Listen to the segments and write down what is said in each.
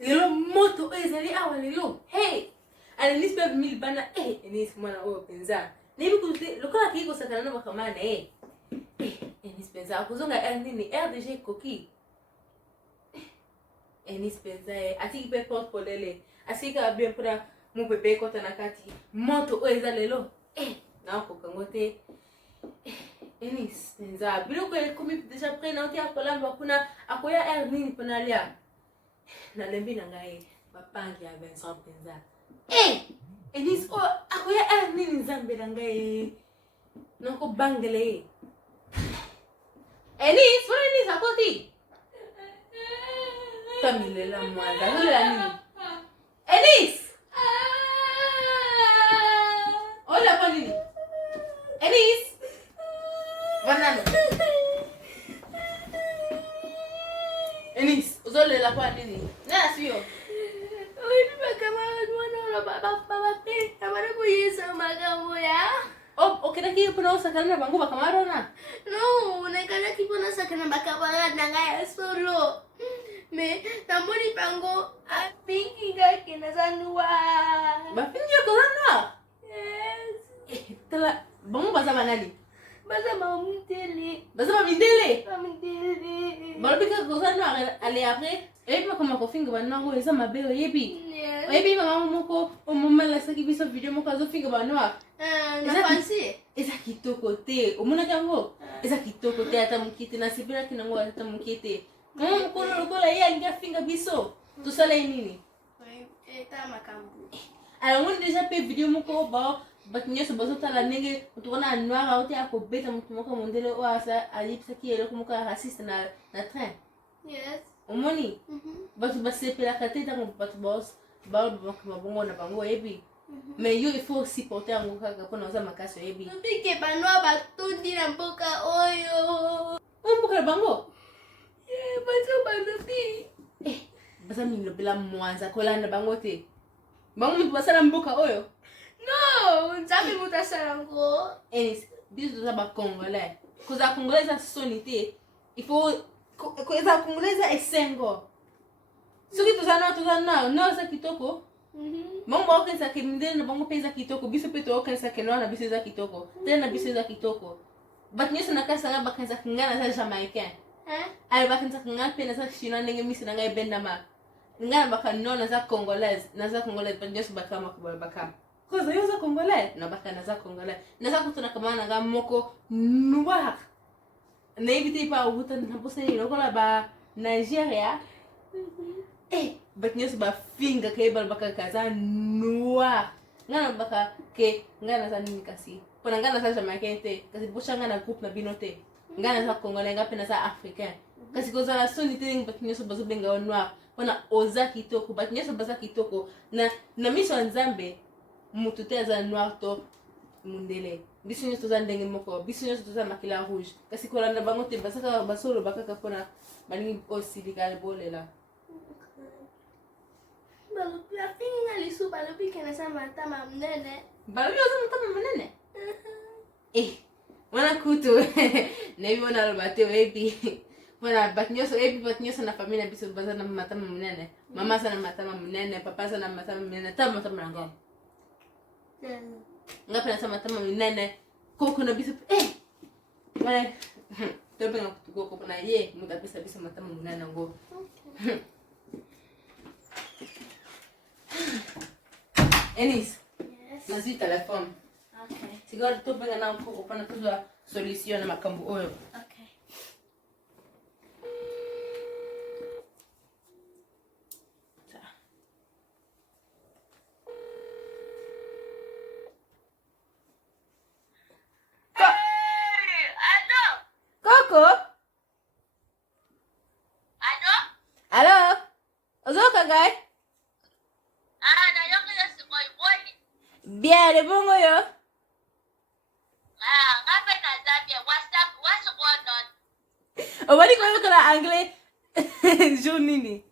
lelo moto ezali awa lelo hey Anis pe mil bana Anis mwana oyo penza nebi kuzi lokola kiko sakana na makamana Anis penza akuzonga nini RDG koki Anis penza atiki pe porte polele asika bien pura mu pepe kota na kati moto oyo eza lelo na ko kangote Anis penza biloko komi déjà prêt na otia kolamba kuna akoya nini pona lia na lembi na ngai bapangi ya Vincent penza Anis akoya nini nzambe na ngai nako bangele Anis wala ni sakoti Tamilela mwanda wala nini Anis hola kwa nini Anis banana Anis uzolela kwa nini na sio okena ki puna usakana bangu bakamarona no nakana ki puna sakana bakabala nanga solo me tamboni pango apingi ngake na zanua bafingi ko zanua yes tala bangu bazaba nani bazaba mutele mindele balobika ko zanua ale après ebi kama ko finga banango eza mabeo yebi ebi mama moko omomala saki biso video moko azo finga banwa na fancy eza kitoko te omona kango eza kitoko te ata mukite na sibira kinango ata mukite mkono lokola yeye alinga finga biso tusala nini eta makambu alors on déjà pe video moko ba bakinyeso bazotala ndenge utona noir auti akobeta mutu moko mondele o asa alipsa ki eloko moko raciste na train yes omoni batu basepela kate tango batu boss ba bongo na bango ebi mais yo il faut supporter ngo kaka pona oza makasi ebi bike banwa batundi na mboka oyo mboka bango bazobi basa mino bila mwanza kolanda bango te bango mutu basala mboka oyo no nzambe mutu asala ngo Anis biso toza bacongolais koza congolais eza soni te il faut eza congolais eza esengo soki toza na eza kitoko bango baokanisaka mindele na bango mpe eza kitoko biso mpe tookanisaka noa na biso eza kitoko te na biso eza kitoko bato nyonso na kasi nanga bakanisaka ngai naza jamaïcain ale bakanisaka ngai mpe naza chinois ndenge misi na ngai ebendama ngai na baka no naza congolaise bato nyonso bakamaka bakama koza yo oza congolais na baka naza congolais naza kutuna kama na ngai moko noir nayebi te pa outa na posani lokola ba Nigeria bato nyonso bafinga ke balobaka kaza noir ngai na baka ke ngai naza nini kasi mpona ngai naza jamaïcain te kasi bosha ngai na groupe na bino te ngai naza congolais ngai mpe naza africain kasi kozala soni te ndenge bato nyonso bazobenga yo noir mpona oza kitoko bato nyonso baza kitoko na miso ya nzambe mutu te aza noir to mundele biso nyonso toza ndenge moko biso nyonso toza makila rouge kasi kolanda bango te basaka basolo bakaka mpona balingi osilika bolela balobi afinga lisu balobi ke naza matama munene balobi oza matama munene wana kutu nayebi wana aloba te oyebi mpona bato nyonso na famille na biso baza na matama munene mama aza na matama munene papa aza na matama munene ta matama na ngai nga pena sama matama minene koko na biso wala tobenga kutugoko pona ye muda pesa bisa matama minene ngo Anis nazwi telefone sigara tobenga na koko pona tuzwa solution na makambo oyo Coco? Allo? Ozoka guy? Na yoko ya sikoi boni. Bien, de bongo yo. Ngape na Zambia WhatsApp wasu konon. Obani ko yo kala anglais. Jour nini?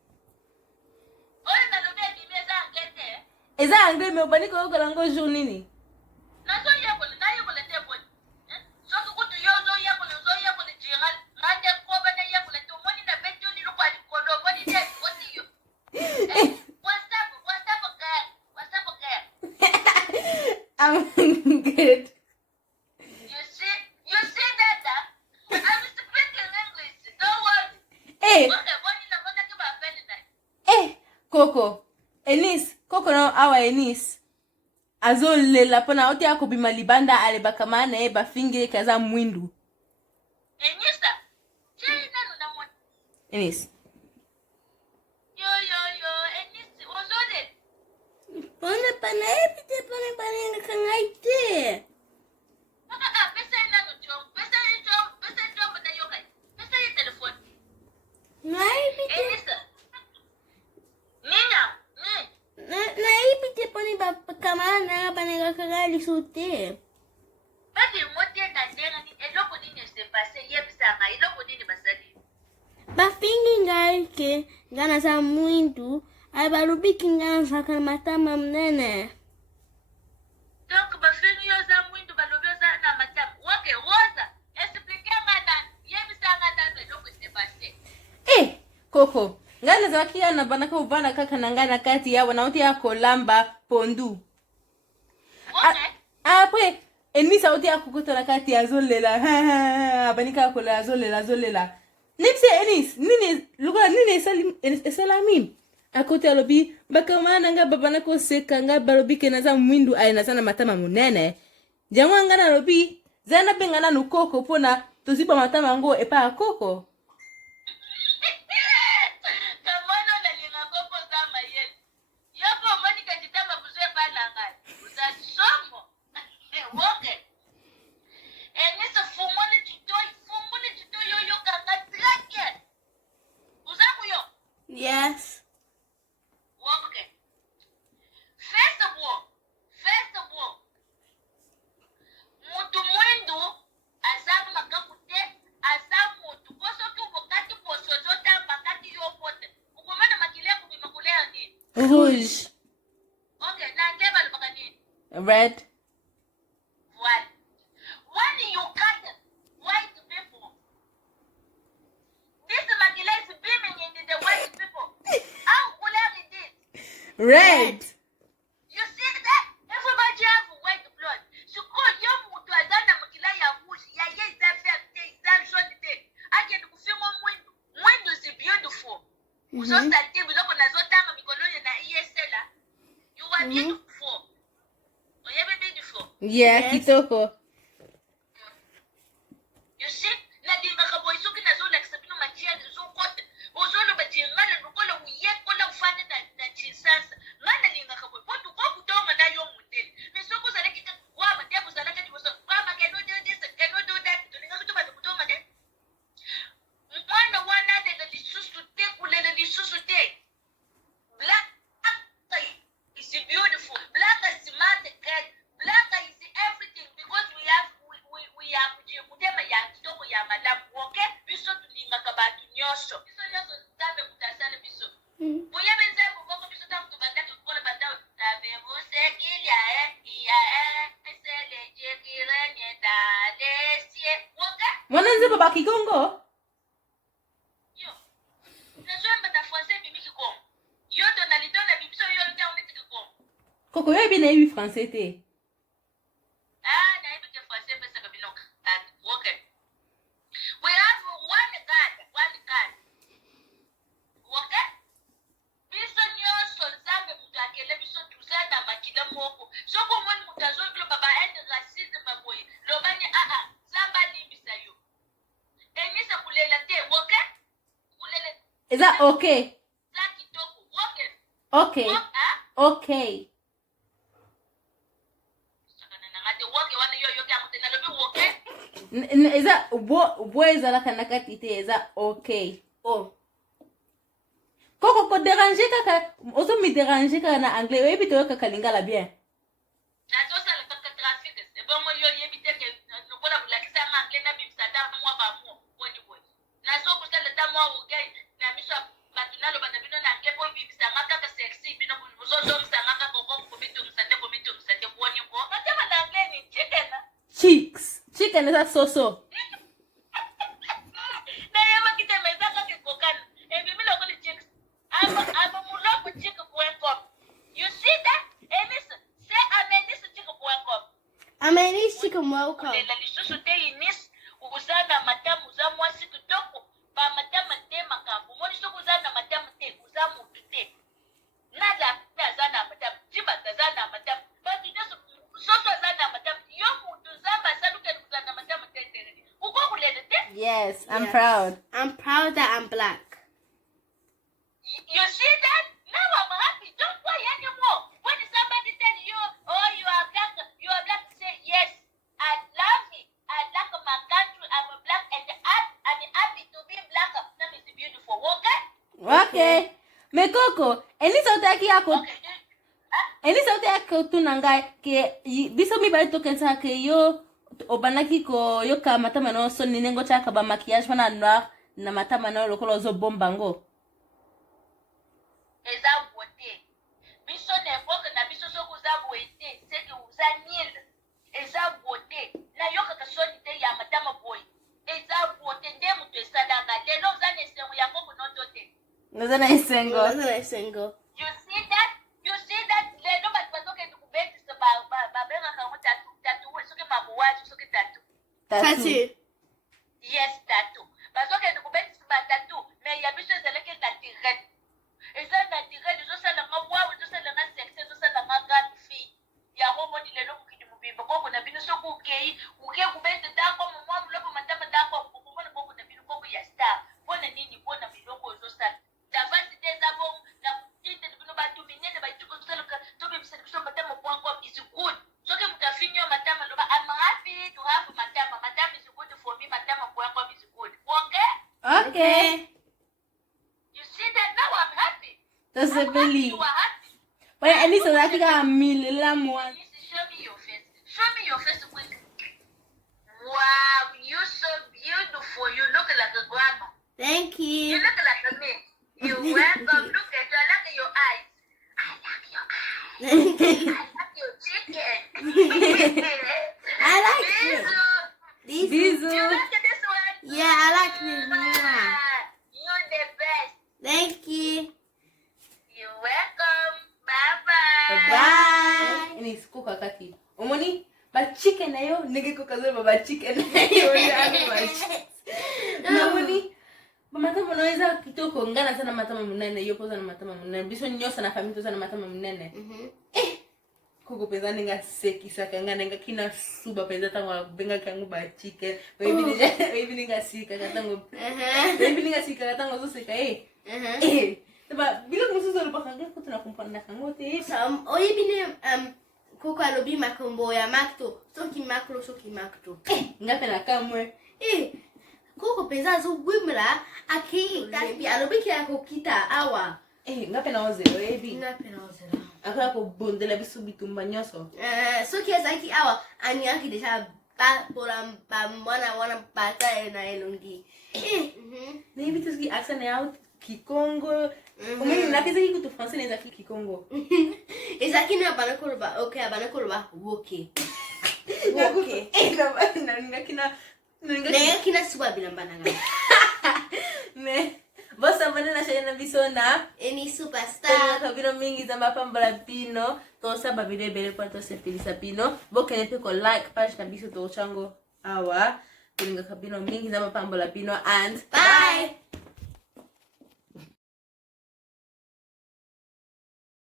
Oye na lobe kimeza ngete. Eza anglais me obani ko yo kala ngo jour nini? Na so yako na yako le te boni. So kutu yo zo yako le jingal. Ngande ko bana yako le to moni na beto ni lokwa ni kodo boni de boni yo. it. You see that? I'm speaking English. Don't worry. Eh, Okay, what is the one about Ferdinand? Coco. Enis, Coco no awa Enis. Azolela pona oti yako bimalibanda alebakama na eba finge kaza mwindu. Enisa, chini nanu na mwana. Enis. Yo, Enis, was on it? Pone panepite, pone panenga kangaite. Pesa nanu chom, pesa chom na yokai. Pesa yung telefon. Naipite, Enisa. Nina, naipite pone kamana panenga kangali sute. Bati mote na denga ni eloko nini se passe yebisanga eloko nini basali. Bafingi ngai ke ngana sa mwindu, ay barubiki ngana sa kan matama mnene. Donc bafingi yo za mwindu balobyo za na matam. Wake woza explique ngana yebisanga na eloko se passe. Coco. Ngana zakia na banaka ubana kaka nangana kati ya wanauti ya kolamba pondu. Okay. Après, Enis sauti ya kukuta kati ya zolela. Abanika kola zolela. Nipse Enis, nini esalamim. Akote alobi bakamana nga babana ko seka nga balobi kenaza mwindu aina sana matama munene. Jamwa ngana alobi zana bengana nukoko pona toziba matama ngo epa akoko. Kamano na linga kopo zama yet. Yoko mani kajitama buzwe bana ngai. Uzasomo. Woke. Enisa fumone chito yo kanga trake. Uzakuyo. Yes. Okay. First of all, mutu mwendo azamu makakute, azamu mutu. Koso wakati poso zota makati yopote. Ukumana makile kubimakulea nini? Rouge. Okay, na ngeba lupaka nini? Red. What? When you cut white people, this makile is beaming into the white people. How could it is? Red. You see that? Everybody have white blood. So call your mutu azana mukila ya bushi. Ya ye is that short day. I can feel when is beautiful. So that day we look on a zotama mikolonya na ESL. You are beautiful. Oh, you are beautiful. Yeah, Yes. kitoko. You see? Na dinga kabo isuki na zona kisabino machia zo kote. Ozolo bajingana nukola uyekola ufane na chisasa. Ngana dinga kabo. Potu kwa kutonga na yo muteli. Misoko zale kita wa matebu zale kati boso. Mama cannot do this, cannot do that. Tulinga kutuba kutonga de. Mwana wana de lisusu te kulele lisusu te. Black is beautiful. Black is smart girl. Black is everything because we have kujema ya kitoko ya madam. Okay? Biso tulinga kabatu nyosho. Biso nyosho tabe kutasane biso. Buya benze bukoko biso tamu tubandake kukole bandao. Tabe musekilia esele jekirenye dalesie. Okay? Mwananze baba kikongo. Yo. Nazwemba na français bimiki kom. Yo tonalitona bibiso yo nta unitiki kom. Coco yo bi na yi français te. Na hivi ke français pesa kabinoka. Okay. We have one card. Okay? Biso nyonso nzambe mutu akele biso tuzana makila moko. Soko mwani mutu azongilo baba ende racisme boye. Lobani zamba limbisa yo. Enisa kulela te, okay? Kulela Is that okay? za kitoko. Okay. Okay. Okay. Sakana nangate woke wana yo kya mutena lobi woke. Is that what is la kanakati te? Is that okay? Oh. Coco ko déranger kaka. Oso mi déranger kaka na anglais. Oyebi te yo kaka lingala bien. Nazosa le kaka trafic. C'est bon moi yo yebite ke nokola bulakisa mangle na bimsada mwa ba mo. Woni woni. Nazo kusala ta mwa ugai na miso batunalo batabino na ngepo bimsanga kaka sexy bino buzozo msanga kaka ko bitu msande woni ko. Natama na angle ni chicken. Cheeks. Chicken is that so. Na yema kitemeza kaka kokana. Ebi milo ko chicks. Aba muloko chicken. You see that? Emis, say amen this chicken. Amenishi kumwauka. Kulela lisusu te inis uzana matamu za mwasi kitoko ba matamu te makambo moni so kuzana matamu te uzamu te naza zana matamu jiba zana matamu ba bineso soso zana matamu yo mutu zamba saluke kuzana matamu te uko kulela te. Yes, I'm proud. I'm proud that I'm black. You see that? Now I'm happy. Don't cry anymore. When somebody tell you, oh, you are black, say yes. I love it. I like my country. I'm a black and I'm happy to be black. That is beautiful. Okay? Okay. Mekoko, eni sauti yako. Okay. Eni sauti yako tunanga ke biso mi bali tokensa ke yo obanaki ko yo ka matama no so ninengo chaka ba maquillage wana noir na matama no lokolo zo bombango. Eza bote. Biso n'epoque na biso so kuza bote, c'est que uza nil. Eza bote. Na yo kaka soni te ya matama boy. Eza bote nde mutu esalanga. Lelo uza nesengo ya koko notote. Nazana isengo. Single. You see that? You see that? Lelo batu bazoke ndukubeti se ba benga kango tatu soke mabuwaji soke tatu. Tattoo. Yes, tatu. Bazoke ndukubeti se ba tatu. Me ya biso ezeleke naturel. Eza naturel. Zo sala nga wawu, zo sala nga sexe, zo sala nga grande fille. Ya homo ni lelo kukidi mubimba. Koko na bino soku ukei. Uke kubeti dako mwa mlopo matama dako. Kukumona koko na bino koko ya star. Bona nini bona miloko zo sala. Davasi teza bomu. Na kutite bino batu minene ba chuko sala ka. Tobe bisali biso matama kwangu is good. Soke mutafinyo matama loba. I'm happy to have matama. Matama is good for me. Matama kwangu is good. Okay? Okay. You see that now I'm happy. That's a I'm happy believe. you are happy. But eni sauti yako milila mwa. Show me your face. Show me your face quick. Wow, you're so beautiful. You look like a grandma. Thank You you. look like a me. You're welcome. Look at you. I like your eyes. I like your eyes. Thank you. I like your chicken. I like it. Bizu. This. Bizu. You like this one? Yeah, I like this one. You're the best. Thank you. You're welcome. Bye-bye. Bye. Eni sikuka kati. Omoni ba chicken na yo nige ko kazo ba chicken na yo ya ba chicken. Na omoni ba matama noeza kitoko ngana sana matama munene yo poza na matama munene biso nyosa na famito sana matama munene. Koko peza ninga seki saka ngana nga kina suba peza tango benga kangu ba chicken. Baby ninga sika katango. Baby ninga sika katango zo seka Ba bila musuzo lo bakanga ko tuna kumpanda kango te. Oye bine koko alobi makombo ya makto. Soki makto. Ngata na kamwe. Koko peza zo wimla aki tapi alobi ki akokita awa. Ngape na ozero ebi. Napena ozela. Akala ko bondela bisu bitumba nyoso. Soki azaki awa ani aki deja ba pola ba wana pata na elongi. Maybe tuski accent out Kikongo. Umeni nakiza ki kutu français neza ki Kikongo. Ezaki na banakoloba okay abanakoloba woke. Woke. Na ngakina Nega kina suba bilambana nga. me bosa bana na shayana bisona. Any superstar. Kabiro mingi za mapambala pino. Tosa babide bele kwa tosa pilisa pino. Boke nepe ko like page na biso to chango awa. Kulinga kabino mingi za mapambala pino and Bye.